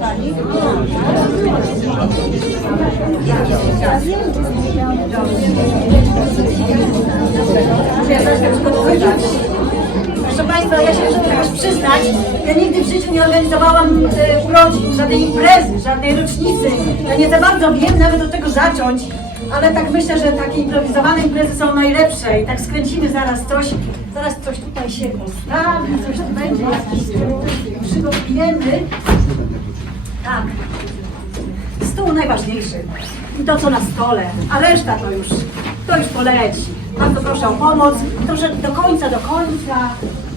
Pani? Tak przygotowywać. Proszę Państwa, ja się muszę też przyznać, ja nigdy w życiu nie organizowałam e, urodzin, żadnej imprezy, żadnej rocznicy. Ja nie za bardzo wiem nawet od tego zacząć, ale tak myślę, że takie improwizowane imprezy są najlepsze i tak skręcimy zaraz coś, zaraz coś tutaj się postawi, coś tu będzie, jakiś przygotujemy. Tak. Stół najważniejszy. I to, co na stole, a reszta to już, to już poleci. Bardzo proszę o pomoc. Proszę do końca, do końca.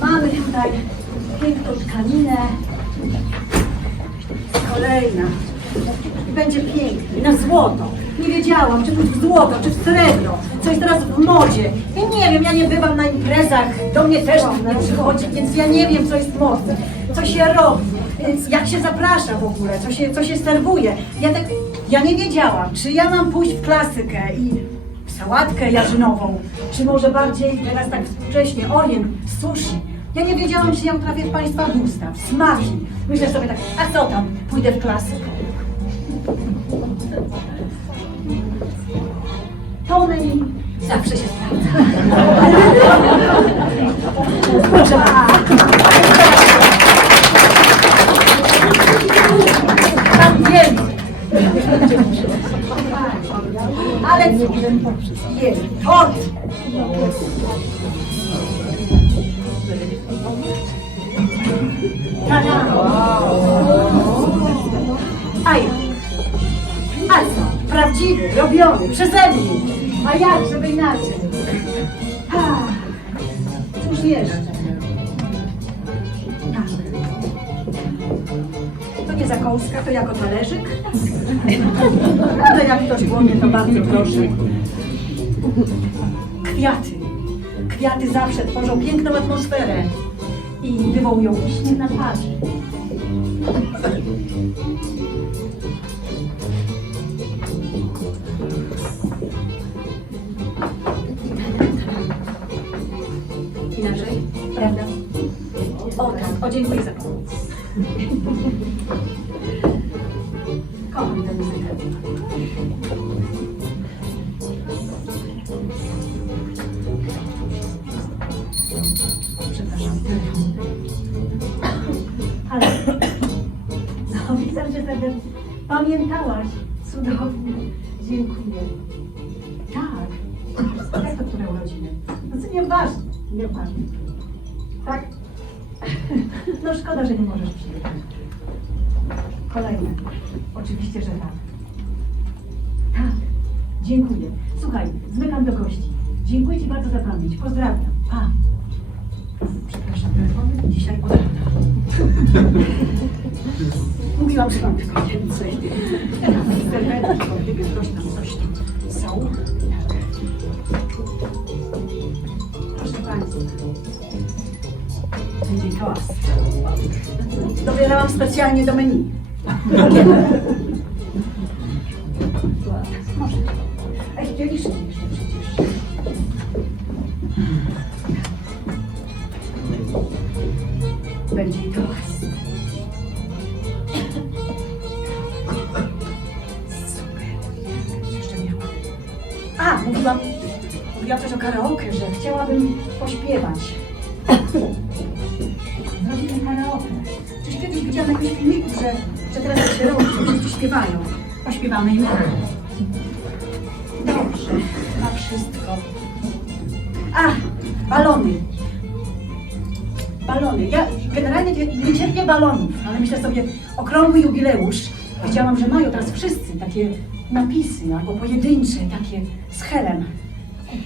Mamy tutaj piękną tkaninę. Kolejna. I będzie pięknie, na złoto. Nie wiedziałam, czy pójść w złoto, czy w srebro, co jest teraz w modzie. Ja nie wiem, ja nie bywam na imprezach, do mnie też nie przychodzi, więc ja nie wiem, co jest modne, co się robi, więc jak się zaprasza w ogóle, co się, co się serwuje. Ja tak, ja nie wiedziałam, czy ja mam pójść w klasykę i w sałatkę jarzynową, czy może bardziej teraz tak wcześnie, orient, sushi. Ja nie wiedziałam, czy ja utrafię w Państwa gusta, w smaki. Myślę sobie tak, a co tam, pójdę w klasykę. To menu zawsze się sprawdza. Wiem. Ale? Jest tort. Aj. A co? Prawdziwy, robiony, przeze mnie. A jak, żeby inaczej? Ah, Cóż jeszcze? Zakąska, to jako talerzyk. Ale jak ktoś głodny, to bardzo proszę. Kwiaty. Kwiaty zawsze tworzą piękną atmosferę i wywołują uśmiech na twarzy. Inaczej, prawda? O tak, o dziękuję za pomoc. Cudownie. Dziękuję. Tak. Jak to które urodziny? Co nieważne, nieważne. Tak? No szkoda, że nie możesz przyjechać. Kolejne. Oczywiście, że tak. Tak. Dziękuję. Słuchaj, zmykam do gości. Dziękuję Ci bardzo za pamięć. Pozdrawiam. Pa. Przepraszam, telefon dzisiaj od rana. Mówiłam, że mam tylko więcej. Serwetki, gdyby ktoś tam coś tam są. Proszę Państwa. Będzie toast. Dobierałam specjalnie do menu. Może. A i mówiłam coś o karaoke, że chciałabym pośpiewać. Zrobimy karaoke. Czyż kiedyś widziałam na jakimś filmiku, że, że teraz jak się robi, to wszyscy śpiewają. Pośpiewamy im razem. Dobrze, na wszystko. A, balony. Balony. Ja generalnie nie, cierpię balonów, ale myślę sobie, okrągły jubileusz. Widziałam, że mają teraz wszyscy takie napisy albo pojedyncze, takie z helem.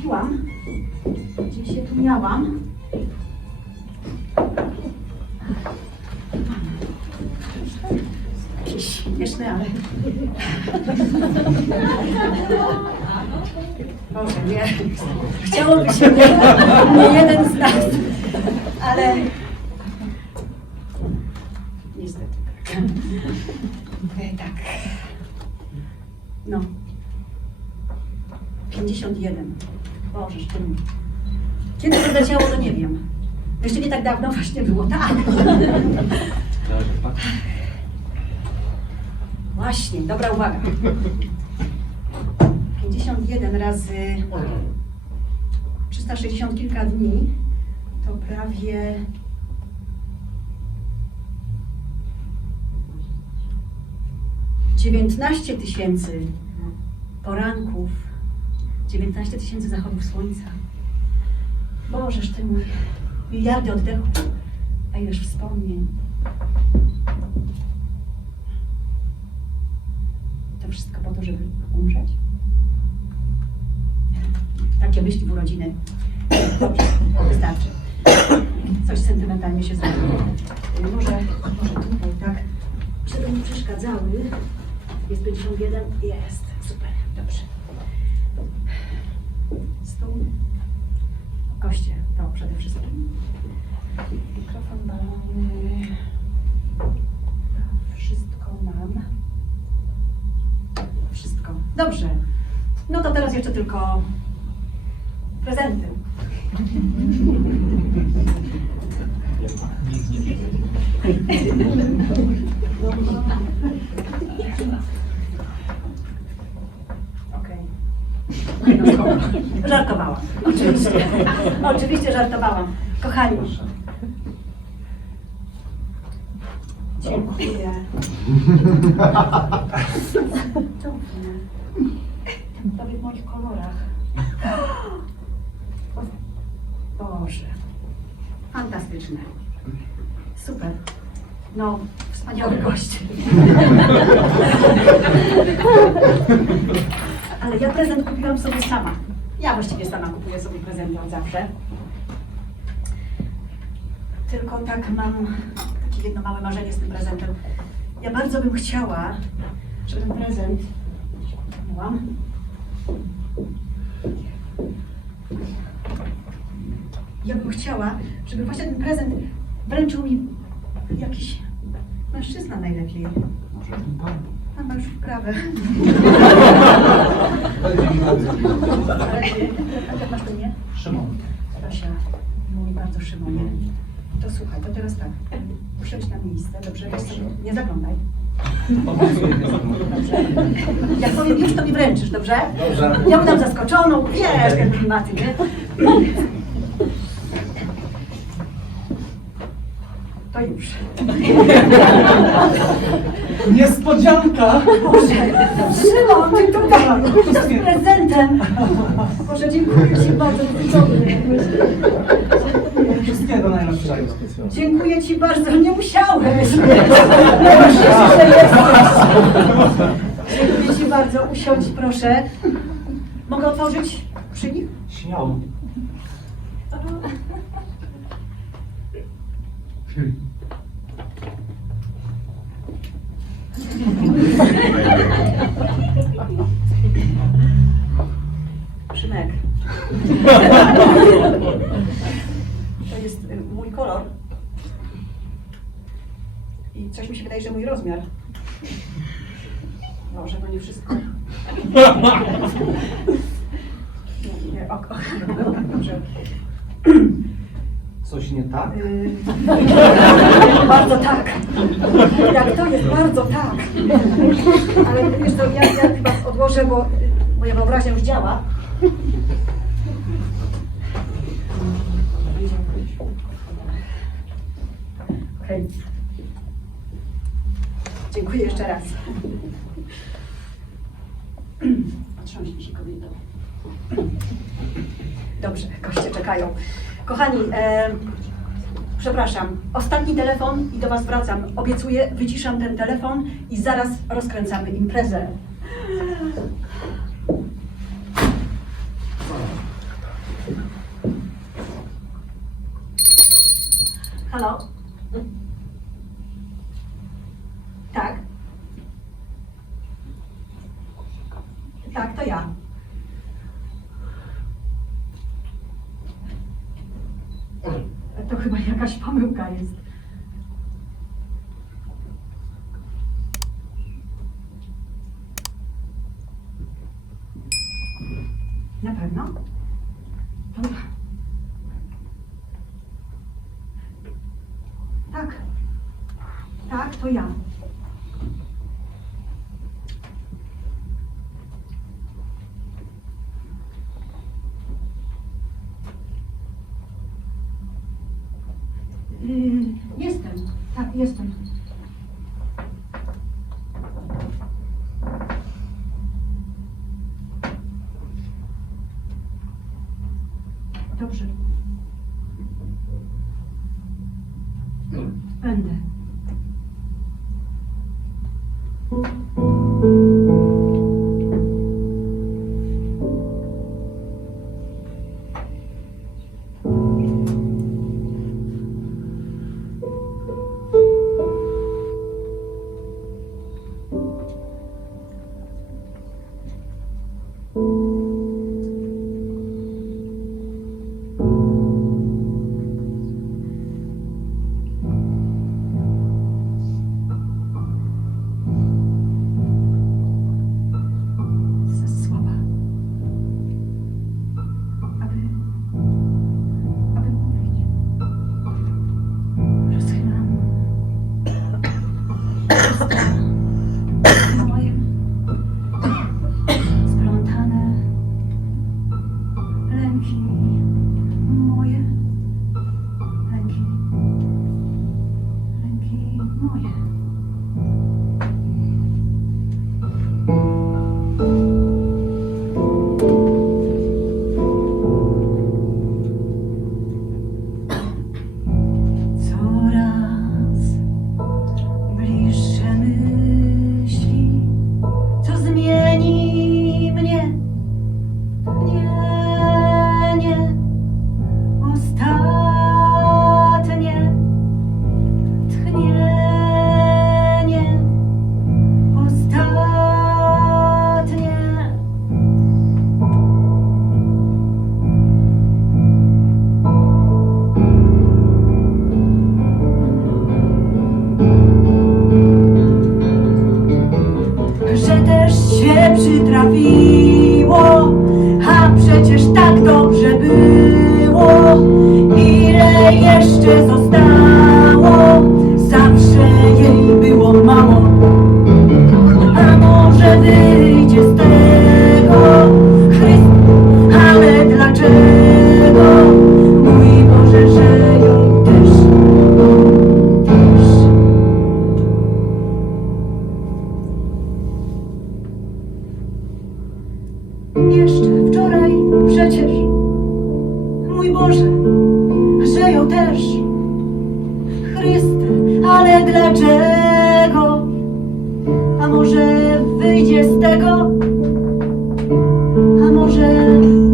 Kupiłam. Gdzieś się tu miałam. Ale... Boże, nie. Chciałoby się nie, nie jeden z nas, ale... Niestety tak. E, tak. No. 51. Boże. Kiedy to leciało, to nie wiem. Jeszcze nie tak dawno właśnie było, tak. Właśnie, dobra uwaga. 51 razy 360 kilka dni to prawie dziewiętnaście tysięcy poranków, 19 tysięcy zachodów słońca. Bożeż ty mój, miliardy oddechów, a ileż wspomnień. To wszystko po to, żeby umrzeć? Takie myśli w urodziny. Dobrze, wystarczy. Coś sentymentalnie się zrobiło. Może, może tutaj, tak, żeby nie przeszkadzały. Jest 51? Jest. Super, dobrze. Stół. Koście, to przede wszystkim. Mikrofon, balony. Wszystko mam. Wszystko. Dobrze. No to teraz jeszcze tylko prezenty. Okej. No, spoko. Żartowałam. Oczywiście. Oczywiście żartowałam. Kochani. Dziękuję. Cudownie. Tobie w moich kolorach. Boże. Fantastyczne. Super. No, wspaniały gość. Ale ja prezent kupiłam sobie sama. Ja właściwie sama kupuję sobie prezenty od zawsze. Tylko tak mam takie jedno małe marzenie z tym prezentem. Ja bardzo bym chciała, żeby ten prezent. Miałam. Ja bym chciała, żeby właśnie ten prezent wręczył mi jakiś mężczyzna najlepiej. Może ten pan? Pan ma już wprawę. A jak masz to nie? Szymon. Stasia, mówi bardzo Szymonie. To słuchaj, to teraz tak. Usiądź na miejsce, dobrze? Weź sobie, nie zaglądaj. Dobrze. Jak powiem już, to mi wręczysz, dobrze? Dobrze. Ja będę zaskoczoną, wiesz, ten klimaty, nie? To już. Niespodzianka! Boże, Szymon, ty tutaj, z prezentem. Boże, dziękuję Ci bardzo. Wszystkiego najlepszego. Dziękuję Ci bardzo, nie musiałeś. Najważniejsze, że jesteś. Dziękuję Ci bardzo, usiądź proszę. Mogę otworzyć szyjnik? Śmiało. Szymek. To jest y, mój kolor. I coś mi się wydaje, że mój rozmiar. Może to nie wszystko. Nie, nie, ok, ok, dobrze. Coś nie tak? Y, Bardzo tak. Jak to jest, bardzo tak. Ale wiesz co, ja, ja chyba odłożę, bo moja wyobraźnia już działa. Okej. Dziękuję jeszcze raz. Trząśnij się kobieto. Dobrze, goście czekają. Kochani, e, przepraszam, ostatni telefon i do Was wracam. Obiecuję, wyciszam ten telefon i zaraz rozkręcamy imprezę. Halo? Tak? Tak, to ja. To chyba jakaś pomyłka jest. Na pewno? Tak. Tak, to ja. A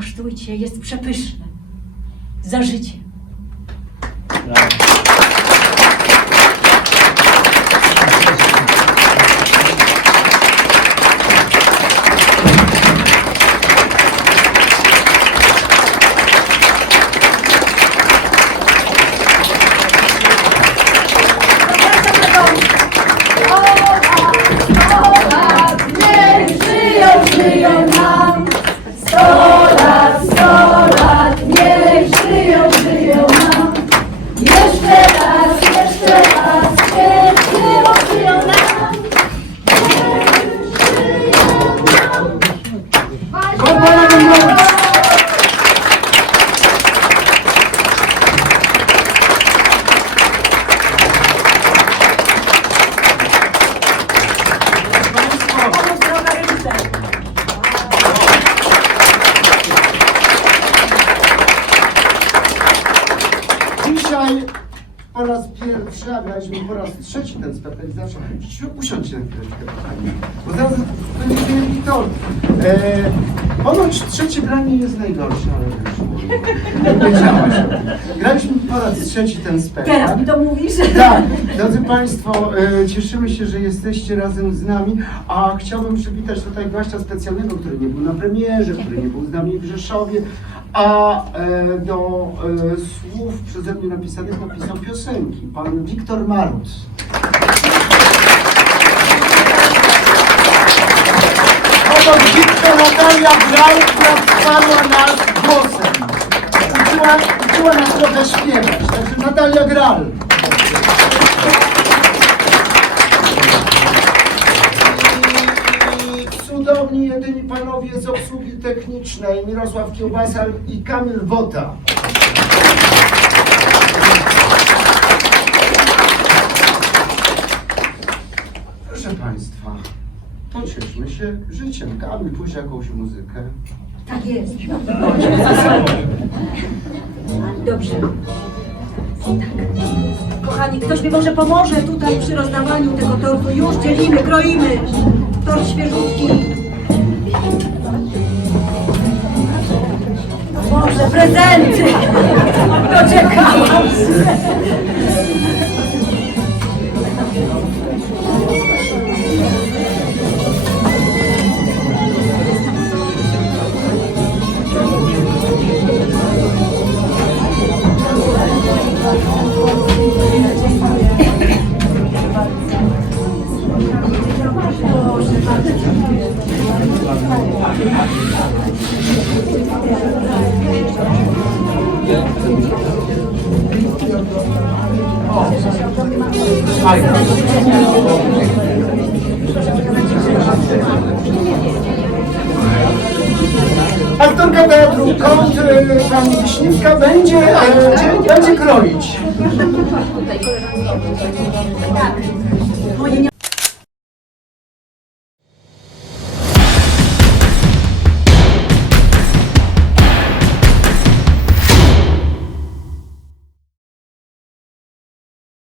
Skosztujcie, jest przepyszne. Za życie. Trzeci ten zawsze usiądźcie na chwileczkę, kochani, bo zaraz będzie wielki tort. E, ponoć trzecie granie jest najgorsze, ale wiesz, wiedziałaś. Graliśmy po raz trzeci ten spektakl. Teraz mi to mówisz? Tak, drodzy Państwo, e, cieszymy się, że jesteście razem z nami, a chciałbym przywitać tutaj gościa specjalnego, który nie był na premierze, który nie był z nami w Rzeszowie, a e, do e, słów przeze mnie napisanych napisał piosenki, pan Wiktor Marut. Oto Wiktor Natalia Grał, która wsparła nas głosem. Uczyła, uczyła nas trochę śpiewać, także Natalia Gral. Cudowni jedyni panowie z obsługi technicznej Mirosław Kiełbasa i Kamil Wota. Proszę Państwa, pocieszmy się życiem. Kamil, pójść jakąś muzykę. Tak jest. Dobrze. Tak. Kochani, ktoś mi może pomoże tutaj przy rozdawaniu tego tortu. Już dzielimy, kroimy. Tort świeżutki. Boże, prezenty! Doczekałam Aktorka teatru Kąt, y, pani Wiśniewska będzie, będzie, będzie kroić. Tak.